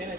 Evet.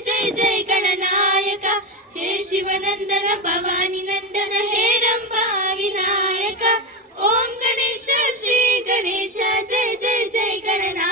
जय जय गणनायक। हे शिवनन्दन भवानी नंदन, हे रम्भा विनायक ॐ गणेश, श्री गणेश, जय जय जय गणना